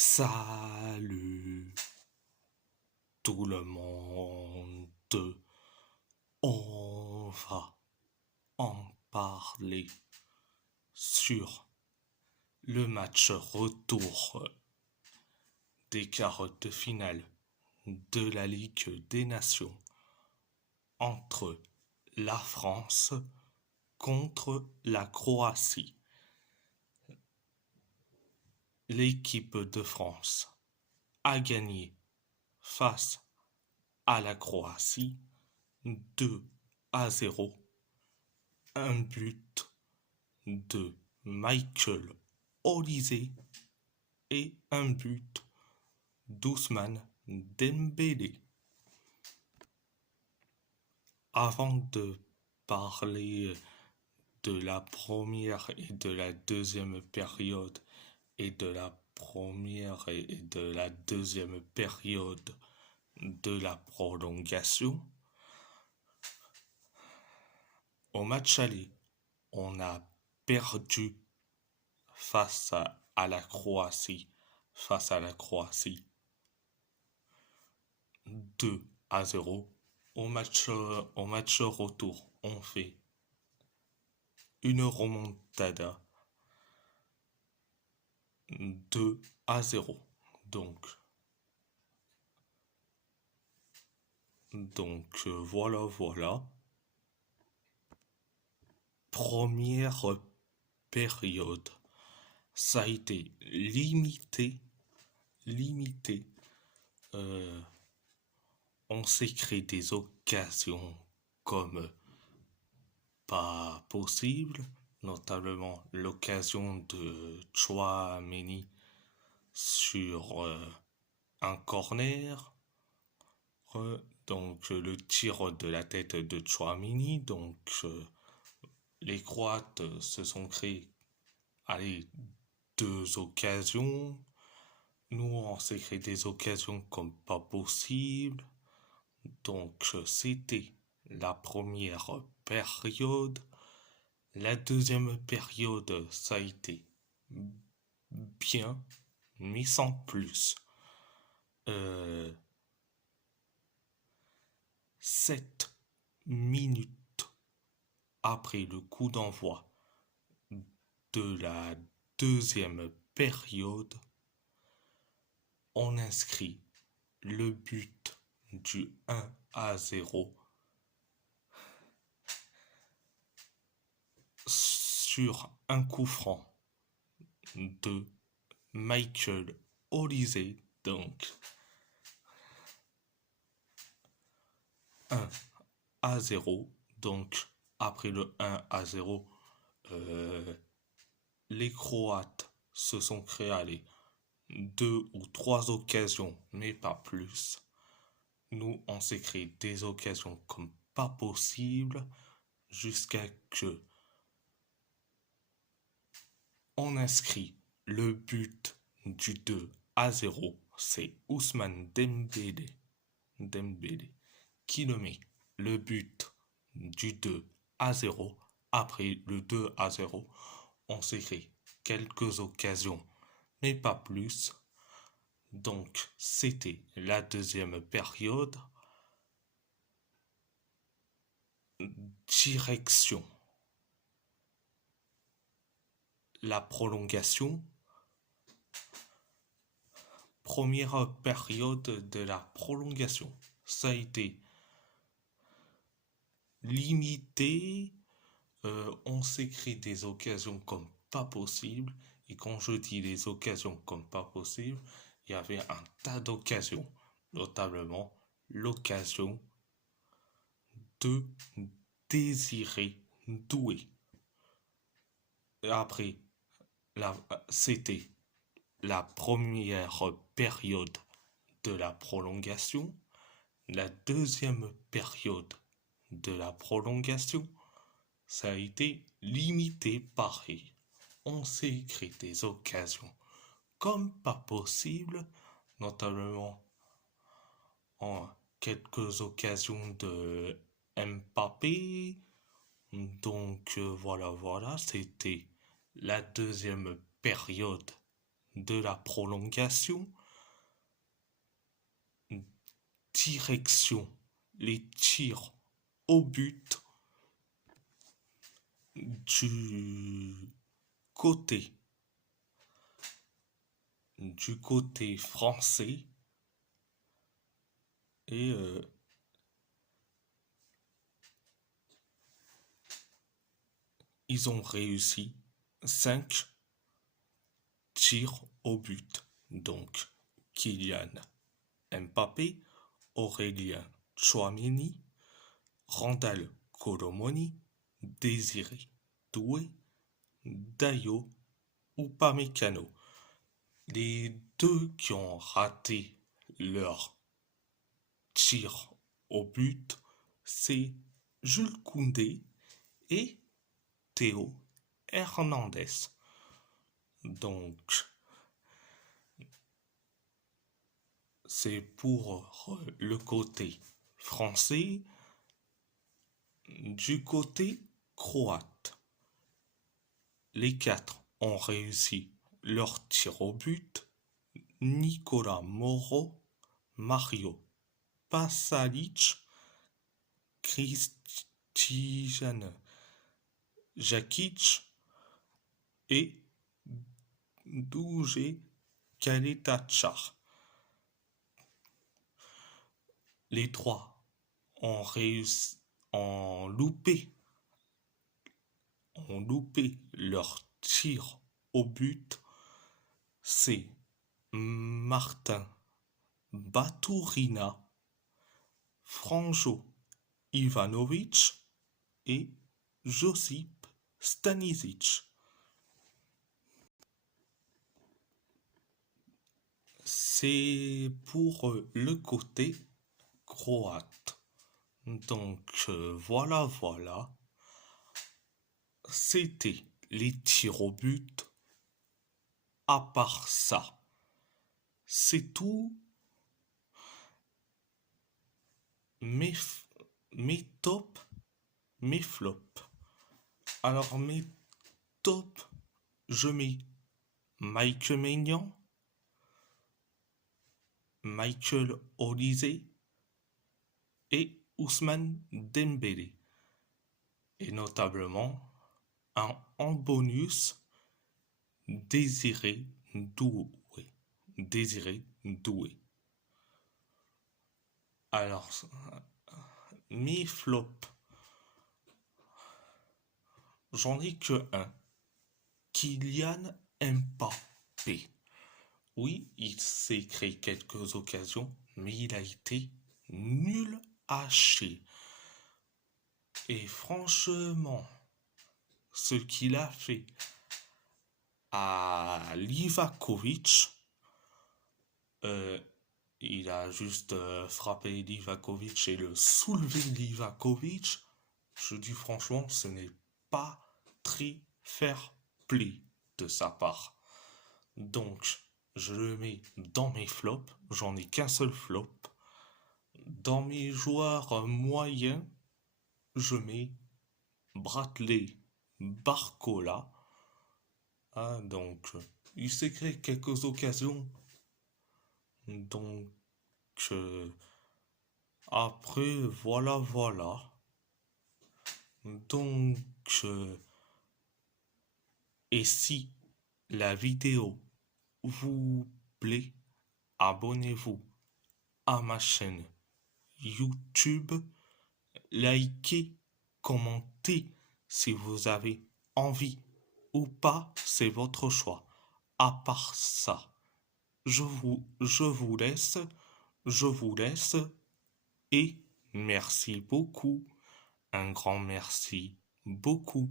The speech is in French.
Salut tout le monde, on va en parler sur le match retour des quarts de finale de la Ligue des Nations entre la France contre la Croatie. L'équipe de France a gagné face à la Croatie 2-0. Un but de Michael Olise et un but d'Ousmane Dembélé. Avant de parler de la première et de la deuxième période et de la première et de la deuxième période de la prolongation, au match aller, on a perdu face à la Croatie, 2-0. Au match retour, on fait une remontada 2-0. Donc voilà. Première période, ça a été limité. On s'est créé des occasions comme pas possible, notamment l'occasion de Tchouaméni sur un corner. Donc le tir de la tête de Tchouaméni. Donc les Croates se sont créés deux occasions. Nous, on s'est créé des occasions comme pas possible. Donc c'était la première période. La deuxième période, ça a été bien, mais sans plus. 7 minutes après le coup d'envoi de la deuxième période, on inscrit le but du 1-0 sur un coup franc de Michael Olise. Donc 1-0. Donc après le 1-0, les Croates se sont créés deux ou trois occasions, mais pas plus. Nous, on s'est créé des occasions comme pas possible jusqu'à que on inscrit le but du 2-0. C'est Ousmane Dembélé qui le met. Le but du 2-0. Après le 2-0, on s'est créé quelques occasions, mais pas plus. Donc, c'était la deuxième période. Direction la prolongation. Première période de la prolongation. Ça a été limité. On s'est créé des occasions comme pas possible. Et quand je dis les occasions comme pas possible, il y avait un tas d'occasions. Notamment l'occasion de Désiré Doué. Après, c'était la première période de la prolongation. La deuxième période de la prolongation, ça a été limité pareil. On s'est créé des occasions comme pas possible, notamment en quelques occasions de Mbappé. Donc voilà, c'était la deuxième période de la prolongation, direction, les tirs au but du côté français et ils ont réussi 5 tirs au but. Donc, Kylian Mbappé, Aurélien Tchouaméni, Randal Colomoni, Désiré Doué, Dayo Upamecano. Les deux qui ont raté leur tir au but, c'est Jules Koundé et Théo Hernandez. Donc, c'est pour le côté français. Du côté croate, les 4 ont réussi leur tir au but. Nicolas Moro, Mario Pasalic, Kristijan Jakic et Duje Kaletacar. Les 3 ont réussi, ont loupé leur tir au but. C'est Martin Baturina, Franjo Ivanovic et Josip Stanisic. C'est pour le côté croate. Donc voilà. C'était les tirs au but. À part ça, c'est tout. Mes tops, mes flops. Alors mes tops, je mets Michael Maignan, Michael Olise et Ousmane Dembélé. Et notablement, en bonus, Désiré Doué. Alors, mes flops, j'en ai que un. Kylian Mbappé. Oui, il s'est créé quelques occasions, mais il a été nul à chier. Et franchement, ce qu'il a fait à Livakovic, il a juste frappé Livakovic et le soulevé Livakovic. Je dis franchement, ce n'est pas très fair play de sa part. Donc, je le mets dans mes flops. J'en ai qu'un seul flop. Dans mes joueurs moyens, je mets Bradley Barcola. Ah, donc, il s'est créé quelques occasions. Donc, après, voilà. Donc, et si la vidéo vous plaît, abonnez-vous à ma chaîne YouTube, likez, commentez si vous avez envie ou pas, c'est votre choix. À part ça, je vous laisse et merci beaucoup. Un grand merci beaucoup.